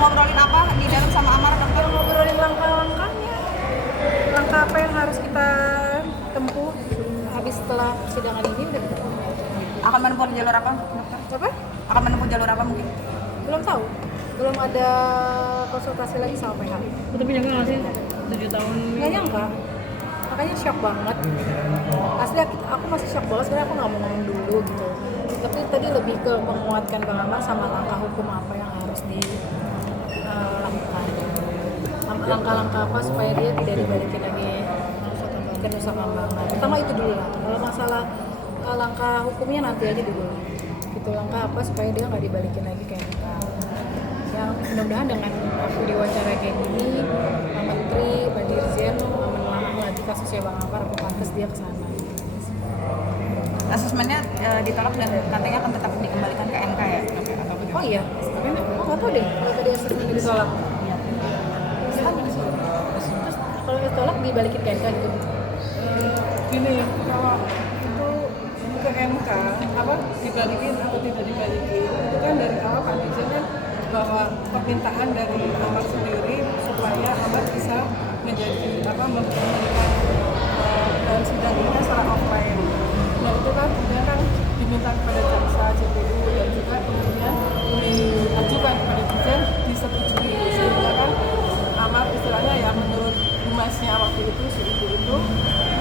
ngobrolin apa di dalam sama Amar, dokter? Ngobrolin langkah-langkahnya, langkah apa yang harus kita tempuh habis setelah persidangan ini. Udah Akan menempuh jalur apa, dokter? apa? Akan menempuh jalur apa mungkin? Belum tahu, belum ada konsultasi lagi sama PH. Tapi nyangka nggak sih 7 tahun? Nggak nyangka, makanya shock banget. Asli aku masih shock banget, sebenarnya aku nggak mau ngomong dulu gitu. Tapi tadi lebih ke menguatkan Bang Amar sama langkah hukum apa yang harus dilakukan. Langkah-langkah apa supaya dia tidak dibalikin lagi ke Nusa Kambangan. Pertama itu dulu lah. Kalau masalah langkah hukumnya nanti aja dulu. Gitu, langkah apa supaya dia nggak dibalikin lagi ke MK. Yang mudah-mudahan dengan aku diwawancara kayak gini, Pak Menteri, Pak Dirjen, menelaah lagi kasusnya Bang Amar, aku pantas dia kesana. Asesmennya ditolak dan katanya akan tetap dikembalikan ke MK ya, dokter? Atau bagaimana? Oh iya, tapi aku nggak tahu deh kalau tadi asesmennya ditolak. Terus kalau ditolak dibalikin ke MK gitu. Gini, kalau itu ke MK apa dibalikin atau tidak dibalikin itu kan dari awal Pak Dirjen kan bahwa permintaan dari Amar sendiri supaya Amar bisa menjadi memberikan dalam sidang ini secara offline. Nah itu kan kemudian kan diminta kepada jaksa JPU dan juga kemudian diajukan kepada Dirjen disetujui, sehingga kan Amar istilahnya ya menurut humasnya waktu itu si ibu itu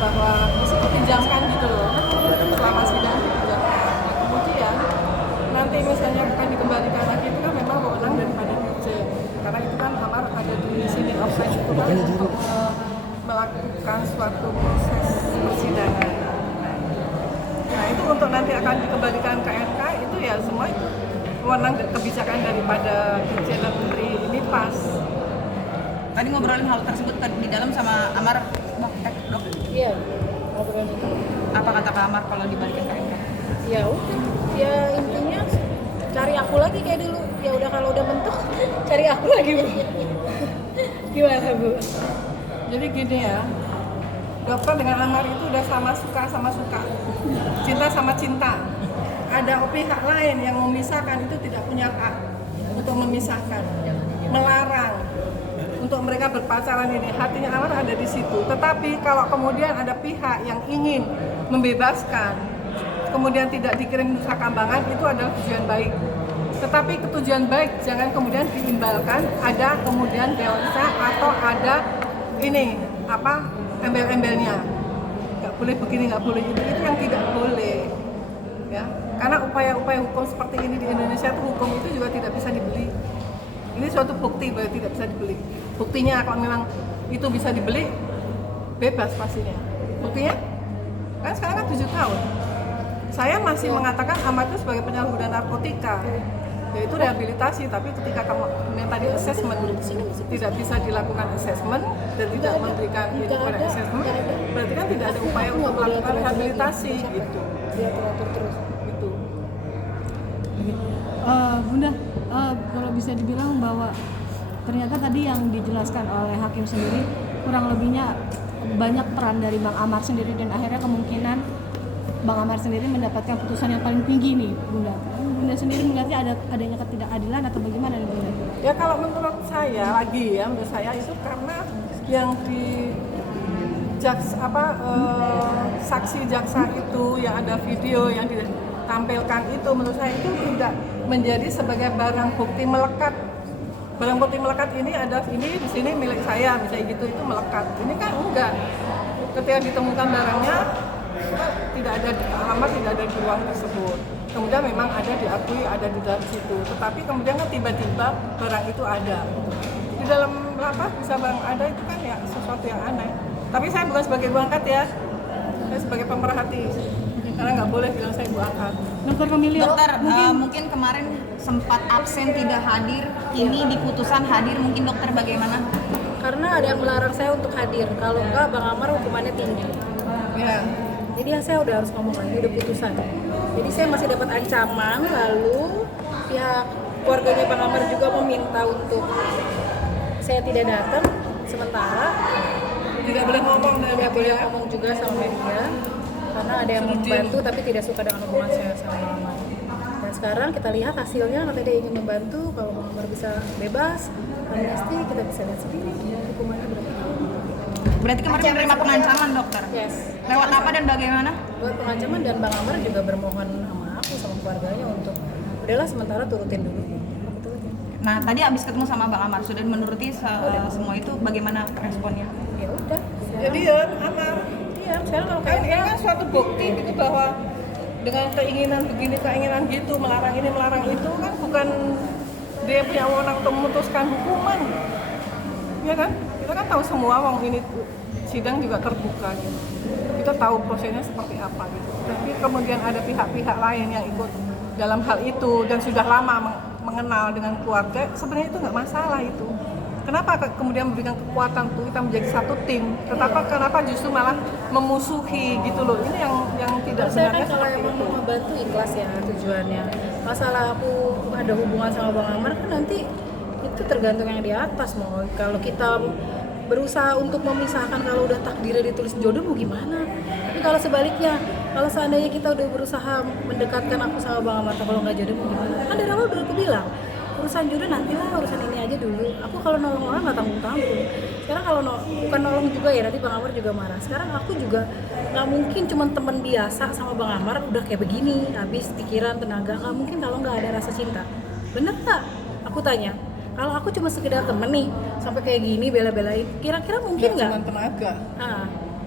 bahwa bisa dipinjamkan gitu loh selama sidang dipinjamkan. Nah, kemudian nanti misalnya akan dikembalikan lagi itu kan memang wewenang daripada Dirjen, karena itu kan Amar ada di sini offline itu kan untuk melakukan suatu proses persidangan. Nah itu untuk nanti akan dikembalikan ke MK itu ya semua itu wewenang dan kebijakan daripada Dirjen dan Menteri ini pas. Tadi ngobrolin hal tersebut di dalam sama Amar, dok. Iya, ngobrolin itu. Apa kata Kak Amar kalau dibalikin ke MK? Ya udah, ya intinya cari aku lagi kayak dulu. Ya udah kalau udah mentok cari aku lagi Bu. Gimana Bu? Jadi gini ya, dokter dengan Amar itu udah sama suka, cinta sama cinta. Ada pihak lain yang memisahkan itu tidak punya hak untuk memisahkan, melarang untuk mereka berpacaran ini. Hatinya Amar ada di situ. Tetapi kalau kemudian ada pihak yang ingin membebaskan, kemudian tidak dikirim Nusa Kambangan, itu adalah tujuan baik. Tetapi ketujuan baik jangan kemudian diimbalkan ada kemudian delta atau ada ini embel-embelnya. Nggak boleh begini, nggak boleh itu yang tidak boleh. Ya, karena upaya-upaya hukum seperti ini di Indonesia itu hukum itu juga tidak bisa dibeli. Ini suatu bukti bahwa tidak bisa dibeli. Buktinya kalau memang itu bisa dibeli, bebas pastinya. Buktinya kan sekarang kan 7 tahun. Saya masih mengatakan Amar itu sebagai penyalahguna narkotika, yaitu rehabilitasi. Tapi ketika kamu tadi assessment tidak bisa dilakukan assessment dan tidak memberikan itu pada assessment, berarti kan tidak ada upaya untuk melakukan rehabilitasi gitu. Dia teratur terus. Gitu. Bunda, kalau bisa dibilang bahwa ternyata tadi yang dijelaskan oleh hakim sendiri kurang lebihnya banyak peran dari Bang Amar sendiri dan akhirnya kemungkinan Bang Amar sendiri mendapatkan putusan yang paling tinggi nih, Bunda. Bunda sendiri melihatnya adanya ketidakadilan atau bagaimana nih, Bunda? Ya kalau menurut saya itu karena yang di saksi jaksa itu yang ada video yang ditampilkan itu menurut saya itu tidak menjadi sebagai barang bukti melekat. Barang bukti melekat ini ada ini di sini milik saya misalnya gitu, itu melekat. Ini kan enggak. Ketika ditemukan barangnya tidak ada di alamat, tidak ada di ruang tersebut. Kemudian memang ada diakui ada di dalam situ. Tetapi kemudian kan tiba-tiba barang itu ada. Di dalam lapas bisa barang ada itu kan ya sesuatu yang aneh. Tapi saya bukan sebagai ibu angkat ya, saya sebagai pemerhati. Karena nggak boleh bilang saya ibu angkat. Dokter Kamilio, Dokter, mungkin kemarin sempat absen tidak hadir, kini di putusan hadir, mungkin dokter bagaimana? Karena ada yang melarang saya untuk hadir. Kalau enggak Bang Amar hukumannya tinggi. Ya. Jadi ya saya udah harus ngomong lagi, udah putusan. Jadi saya masih dapat ancaman, lalu pihak keluarganya Bang Amar juga meminta untuk saya tidak datang sementara. Tidak boleh ngomong dengan Tidak boleh media. ngomong juga sama media karena ada yang membantu tapi tidak suka dengan hubungan saya sama Bang Amar. Dan Nah sekarang kita lihat hasilnya, katanya dia ingin membantu kalau Bang Amar bisa bebas, amnesti, kita bisa lihat sendiri hukumannya berapa tahun. Berarti kemarin menerima pengancaman dokter. Yes. Lewat apa dan bagaimana? Buat pengancaman, dan Bang Amar juga bermohon sama aku sama keluarganya untuk udahlah sementara turutin dulu. Betul aja. Nah, tadi abis ketemu sama Bang Amar, sudah menuruti semua itu, bagaimana responnya? Ya udah. Jadi ya aman. Iya, sekarang kalau Kan ini kayak kan suatu bukti gitu bahwa dengan keinginan begini, keinginan gitu, melarang ini, melarang itu kan bukan dia punya wewenang untuk memutuskan hukuman. Ya kan? Kita kan tahu semua wong ini sidang juga terbuka gitu. Kita tahu prosesnya seperti apa gitu. Tapi kemudian ada pihak-pihak lain yang ikut dalam hal itu dan sudah lama mengenal dengan keluarga, sebenarnya itu nggak masalah itu. Kenapa kemudian memberikan kekuatan untuk kita menjadi satu tim? Kenapa justru malah memusuhi gitu loh? Ini yang tidak saya sebenarnya kan kalau seperti emang itu. mau ngebantu ikhlas ya tujuannya. Masalah aku ada hubungan sama Bang Amar kan nanti itu tergantung yang di atas. Mau kalau kita berusaha untuk memisahkan, kalau udah takdirnya ditulis jodoh mau gimana? Tapi kalau sebaliknya, kalau seandainya kita udah berusaha mendekatkan aku sama Bang Amar, kalau nggak jodoh mau gimana? Kan dari awal udah aku bilang urusan jodoh nantilah, urusan ini aja dulu. Aku kalau nolong orang nggak tanggung-tanggung. Sekarang kalau bukan nolong juga ya, nanti Bang Amar juga marah. Sekarang aku juga nggak mungkin cuma teman biasa sama Bang Amar udah kayak begini, habis pikiran, tenaga. Nggak mungkin kalau nggak ada rasa cinta. Bener nggak? Aku tanya. Kalau aku cuma sekedar temen nih, sampai kayak gini bela-belain, kira-kira mungkin nggak? Cuma tenaga.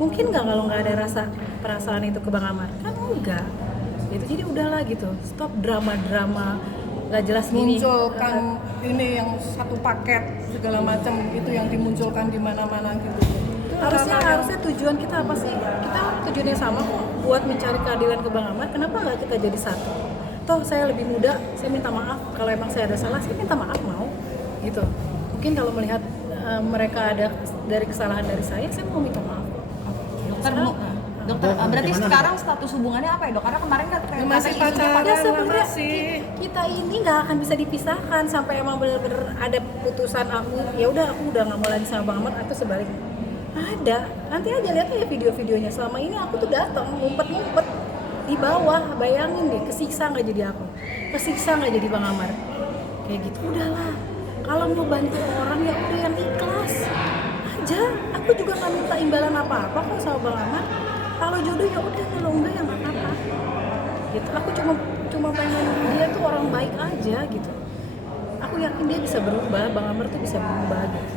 Mungkin nggak kalau nggak ada rasa perasaan itu ke Bang Amar? Kan enggak. Gitu, jadi udahlah gitu. Stop drama-drama nggak jelas gini. Munculkan ini yang satu paket segala macam itu yang dimunculkan di mana-mana gitu. Itu Harusnya tujuan kita apa sih? Kita tujuannya sama kok, buat mencari keadilan ke Bang Amar. Kenapa nggak kita jadi satu? Toh saya lebih muda, saya minta maaf. Kalau emang saya ada salah, saya minta maaf mau. Gitu. Mungkin kalau melihat mereka ada dari kesalahan dari saya mau minta maaf. Dokter, berarti sekarang status hubungannya apa ya dok? Karena kemarin kan Ya, masih isunya pacaran. Ya sebenarnya masih. kita ini nggak akan bisa dipisahkan sampai emang benar-benar ada putusan aku. Ya udah aku udah nggak mau lagi sama Bang Amar atau sebaliknya. Ada. Nanti aja lihat aja video-videonya. Selama ini aku tuh datang ngumpet-ngumpet di bawah. Bayangin deh, kesiksa nggak jadi aku, kesiksa nggak jadi Bang Amar. Kayak gitu. Udahlah. Kalau mau bantu orang ya udah yang ikhlas aja. Aku juga nggak minta imbalan apa-apa kok sama Bang Amar. Kalau jodoh ya udah, kalau enggak ya nggak apa-apa. Gitu. Aku cuma pengen dia tuh orang baik aja gitu. Aku yakin dia bisa berubah, Bang Amar tuh bisa berubah gitu.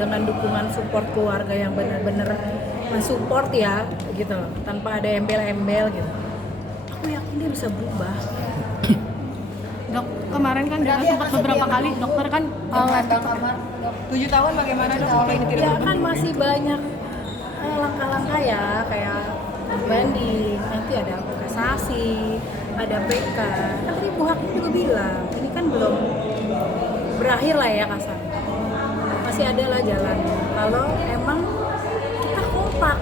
Dengan dukungan support keluarga yang benar-benar mensupport ya gitu loh, tanpa ada embel-embel gitu. Aku yakin dia bisa berubah. Dok, kemarin kan juga sempat beberapa kali dokter kan live TikTok. 7 tahun bagaimana dok sampai ini tidak Ya berubah? kan masih banyak langkah-langkah ya, kayak banding, nanti ada kasasi, ada PK. Kan tadi Bu Hakim juga bilang, ini kan belum berakhir lah ya kasar. Masih ada lah jalan. Kalau emang kita kompak,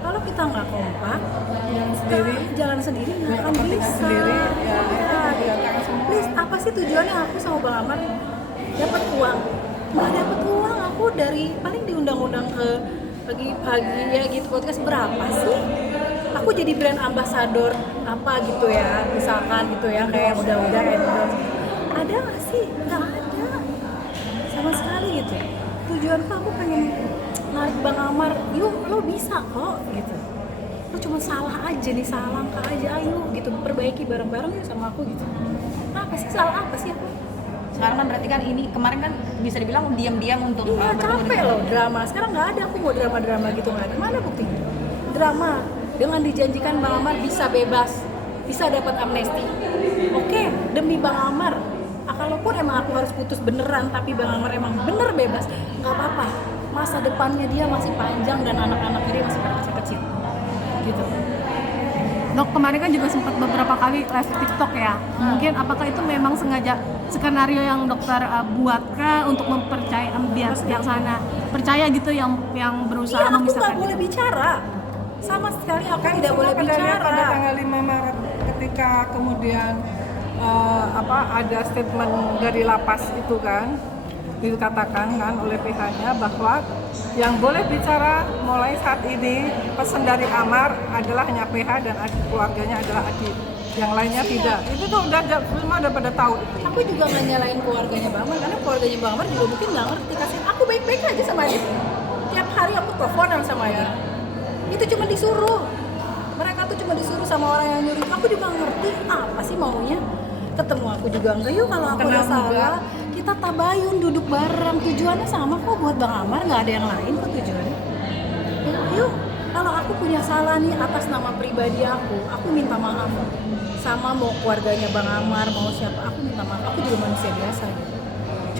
kalau kita nggak kompak, jalan sendiri nggak akan bisa. sendiri, ya, Ya, tangan semua. please, apa sih tujuannya aku sama Bang Amar dapat uang? Nggak dapat uang, aku dari paling diundang-undang ke pagi-pagi ya gitu podcast berapa sih? Aku jadi brand ambassador apa gitu ya, misalkan gitu ya, kayak udah endorse. Ada nggak sih? Nggak ada sama sekali gitu. Tujuanku aku pengen narik Bang Amar, yuk lo bisa kok gitu. Lo cuma salah aja nih, salah langkah aja, ayo gitu, perbaiki bareng-bareng yuk sama aku gitu. Apa sih, salah apa sih aku? Sekarang kan berarti kan ini kemarin kan bisa dibilang diam-diam untuk Iya, bertemu capek dengan- loh drama. Sekarang nggak ada, aku mau drama-drama gitu nggak ada. Mana buktinya? Drama dengan dijanjikan Bang Amar bisa bebas, bisa dapat amnesti. Oke, demi Bang Amar. Kalaupun emang aku harus putus beneran, tapi Bang Amar emang bener bebas, nggak apa-apa. Masa depannya dia masih panjang dan anak-anaknya dia masih kecil-kecil. Gitu. Dok, kemarin kan juga sempat beberapa kali live TikTok ya. Mungkin apakah itu memang sengaja skenario yang dokter buatkah untuk mempercayai biar yang sana percaya gitu yang berusaha Iya, aku nggak memisahkan boleh gitu? bicara. Sama sekali aku Kan tidak semua boleh pada lihat pada bicara. tanggal 5 Maret ketika kemudian ada statement dari lapas itu kan dikatakan kan oleh pihaknya bahwa yang boleh bicara mulai saat ini pesan dari Amar adalah hanya PH dan adik keluarganya adalah adik yang lainnya tidak. Itu tuh semua udah pada tahu. Aku juga nggak nyalain keluarganya Bang Amar, karena keluarganya Bang Amar juga mungkin nggak ngerti. Kasih aku baik-baik aja sama dia. Tiap hari aku teleponan sama dia. Itu cuma disuruh. Mereka tuh cuma disuruh sama orang yang nyuruh. Aku juga ngerti apa sih maunya. Ketemu aku juga enggak, yuk kalau aku udah salah kita tabayun duduk bareng, tujuannya sama kok buat Bang Amar, nggak ada yang lain kok tujuannya. Yuk kalau aku punya salah nih atas nama pribadi aku minta maaf sama mau keluarganya Bang Amar, mau siapa, aku minta maaf, aku juga manusia biasa gitu.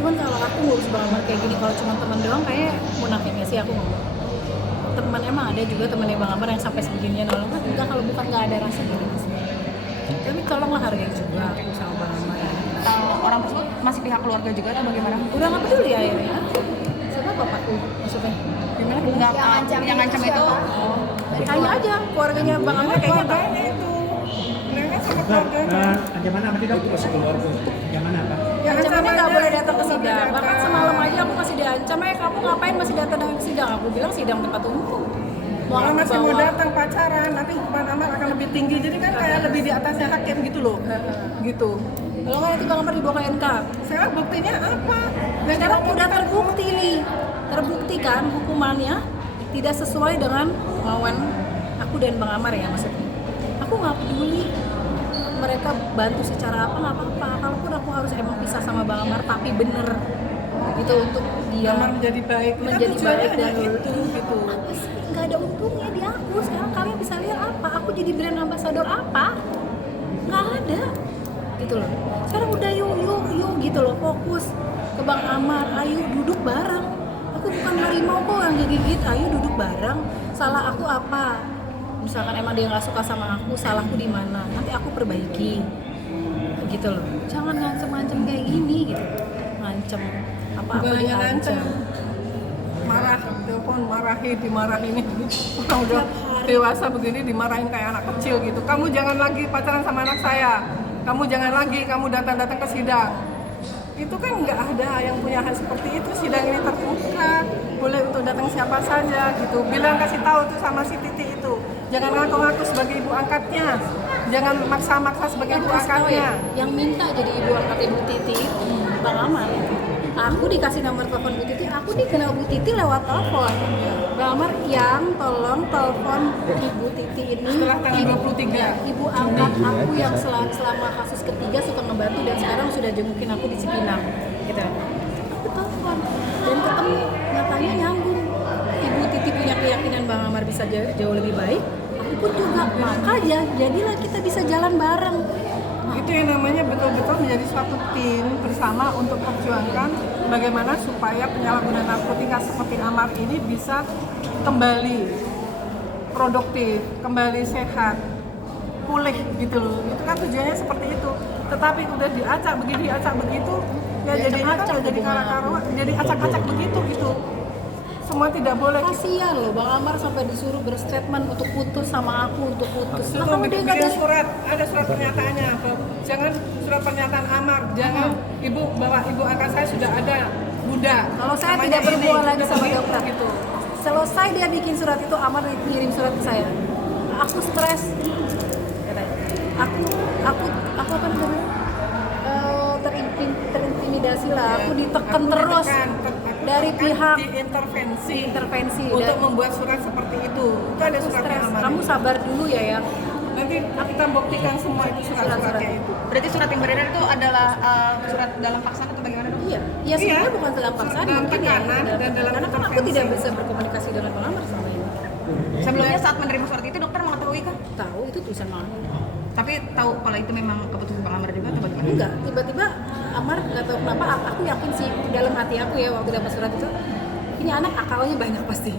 Cuman kalau aku ngurus Bang Amar kayak gini, kalau cuma teman doang kayak munafiknya sih aku ngomong. Teman emang ada juga temennya Bang Amar yang sampai sebeginian nolong, kan enggak, kalau bukan nggak ada rasa gitu sih. Tapi tolonglah hargai juga aku sama Bang Amar. Orang tersebut masih pihak keluarga juga atau bagaimana? Udah nggak peduli akhirnya. Siapa bapakku maksudnya? Gimana? Enggak, yang ngancam itu Tanya aja keluarganya Bang Amar kayaknya tahu. itu. Mereka sama keluarganya. Ancaman apa tidak masih keluar tuh? Ancaman apa? Ya, Ancamannya nggak boleh datang ke itu sidang. tidak Bahkan ada. semalam aja aku masih diancam, kamu ngapain masih datang ke sidang? Aku bilang sidang tempat umum. Kalau aku masih mau bawa- datang pacaran, nanti hukuman Amar akan lebih tinggi. Jadi kan kayak lebih di atasnya hakim gitu loh. Gitu. Kalau nggak nanti Bang Amar dibawa ke MK. Sekarang buktinya apa? Sekarang udah terbukti nih, terbukti kan hukumannya tidak sesuai dengan kemauan aku dan Bang Amar ya maksudnya. Aku nggak peduli mereka bantu secara apa, nggak apa-apa. Kalaupun aku harus emang pisah sama Bang Amar, tapi bener itu untuk dia Amar menjadi baik. Kan menjadi tujuannya baik dan hanya itu gitu. apa sih, nggak ada untungnya di aku. Sekarang kalian bisa lihat apa, aku jadi brand ambassador apa, nggak ada gitu loh. Sekarang udah yuk gitu loh, fokus ke Bang Amar, ayo duduk bareng. Aku bukan harimau kok yang gigit, ayo duduk bareng. Salah aku apa, misalkan emang dia nggak suka sama aku, salahku di mana, nanti aku perbaiki gitu loh. Jangan ngancem-ngancem kayak gini gitu, ngancem apa-apa Bukan hanya ngancem, diancam. marah, telepon, dimarahin ini. Orang udah dewasa begini dimarahin kayak anak kecil gitu. Kamu jangan lagi pacaran sama anak saya. Kamu jangan lagi, kamu datang-datang ke sidang. Itu kan nggak ada yang punya hak seperti itu. Sidang ini terbuka, boleh untuk datang siapa saja gitu. Bilang, kasih tahu tuh sama si Titi itu. Jangan ngaku-ngaku sebagai ibu angkatnya. Jangan maksa-maksa sebagai ibu Kasih tahu angkatnya. ya, yang minta jadi ibu angkat Ibu Titi Bang Amar. Aku dikasih nomor telepon Bu Titi, aku dikenal Bu Titi lewat telepon. Bang Amar yang tolong telepon Ibu Titi ini Setelah tanggal 23. ibu angkat aku yang selama kasus ketiga suka ngebantu dan sekarang sudah jengukin aku di Cipinang gitu. Aku telepon dan ketemu, nyatanya nyambung. Ibu Titi punya keyakinan Bang Amar bisa jauh lebih baik, aku pun juga, makanya jadilah kita bisa jalan bareng. Itu yang namanya betul-betul menjadi suatu tim bersama untuk perjuangkan bagaimana supaya penyalahgunaan narkotika seperti Amar ini bisa kembali produktif, kembali sehat, pulih gitu loh. Itu kan tujuannya seperti itu. Tetapi udah diacak begitu, ya jadi Diacak-acak jadi hubungan karak-karuan, jadi acak-acak begitu gitu. Semua tidak boleh. Kasihan loh Bang Amar sampai disuruh berstatement untuk putus sama aku, untuk putus. Itu Nah, kamu dia nggak bikin ada surat, ada surat pernyataannya. Jangan surat pernyataan Amar, jangan ibu bahwa ibu angkat saya sudah ada Bunda. kalau saya Namanya tidak berhubungan ini, lagi udah sama begitu, dokter gitu. selesai dia bikin surat itu, Amar ngirim surat ke saya, aku stres katanya. aku apa namanya, terintimidasi lah, aku ditekan terus dari pihak diintervensi dan untuk membuat surat seperti itu. Itu ada aku suratnya stres. Amar. Kamu sabar dulu ya. Nanti kita buktikan semua itu surat-suratnya itu. berarti surat yang beredar itu adalah surat dalam paksaan atau bagaimana dong? Iya, ya sebenarnya bukan dalam paksaan, Dalam mungkin ya. tekanan dan dalam Karena kan aku intervensi. tidak bisa berkomunikasi dengan Bang Amar sama ini. Sebelumnya saat menerima surat itu dokter mengetahui kah? Tahu itu tulisan Bang Amar. Tapi tahu kalau itu memang keputusan Bang Amar juga atau bagaimana? Enggak, tiba-tiba Amar nggak tahu kenapa, aku yakin sih dalam hati aku ya waktu dapat surat itu, ini anak akalnya banyak pasti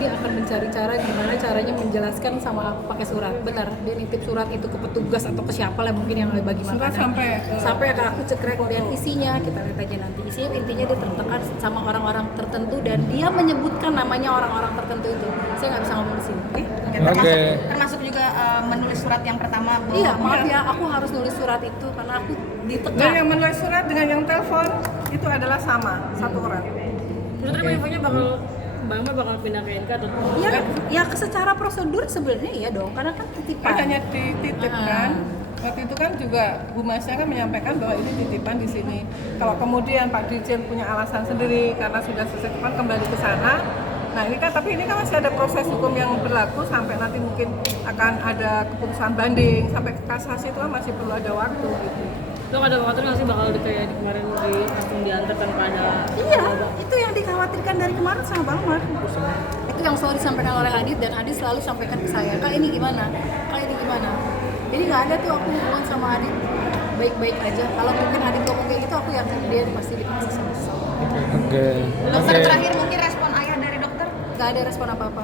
dia akan mencari cara gimana caranya menjelaskan sama aku pakai surat. Benar, dia nitip surat itu ke petugas atau ke siapa lah mungkin yang bagi Surat makanan. sampai ke aku cekrek lihat isinya, kita lihat aja nanti isinya. Intinya dia tertekan sama orang-orang tertentu dan dia menyebutkan namanya orang-orang tertentu itu. Saya nggak bisa ngomong di sini. Oke, termasuk juga menulis surat yang pertama. Iya, maaf ya, aku harus nulis surat itu karena aku ditekan. dan yang menulis surat dengan yang telepon itu adalah sama, satu orang. Terus infonya bakal Bang Amar bakal pindah ke NK atau Ya secara prosedur sebenarnya iya dong, karena kan titipan. Kan hanya dititipkan. Waktu itu kan juga Humasnya kan menyampaikan bahwa ini titipan di sini. Kalau kemudian Pak Dirjen punya alasan sendiri karena sudah selesai titipan kembali ke sana. Nah ini kan, tapi ini kan masih ada proses hukum yang berlaku sampai nanti mungkin akan ada keputusan banding sampai ke kasasi, itu kan masih perlu ada waktu gitu. lo ada khawatir nggak sih bakal kayak di kemarin langsung diantarkan pada Iya, itu yang dikhawatirkan dari kemarin sama Bang Amar. Itu yang selalu disampaikan oleh Adit, dan Adit selalu sampaikan ke saya, Kak ini gimana? Kak ini gimana? Jadi nggak ada tuh aku hubungan sama Adit baik-baik aja. Kalau mungkin Adit ngomong kayak gitu, aku yakin dia pasti dipaksa sama seseorang. Oke. Dokter terakhir mungkin respon ayah dari dokter Nggak ada respon apa-apa.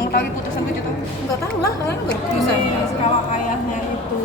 mengetahui putusan 7 tahun. Nggak tahu lah, kalian nggak putusan. Ini kalau ayahnya itu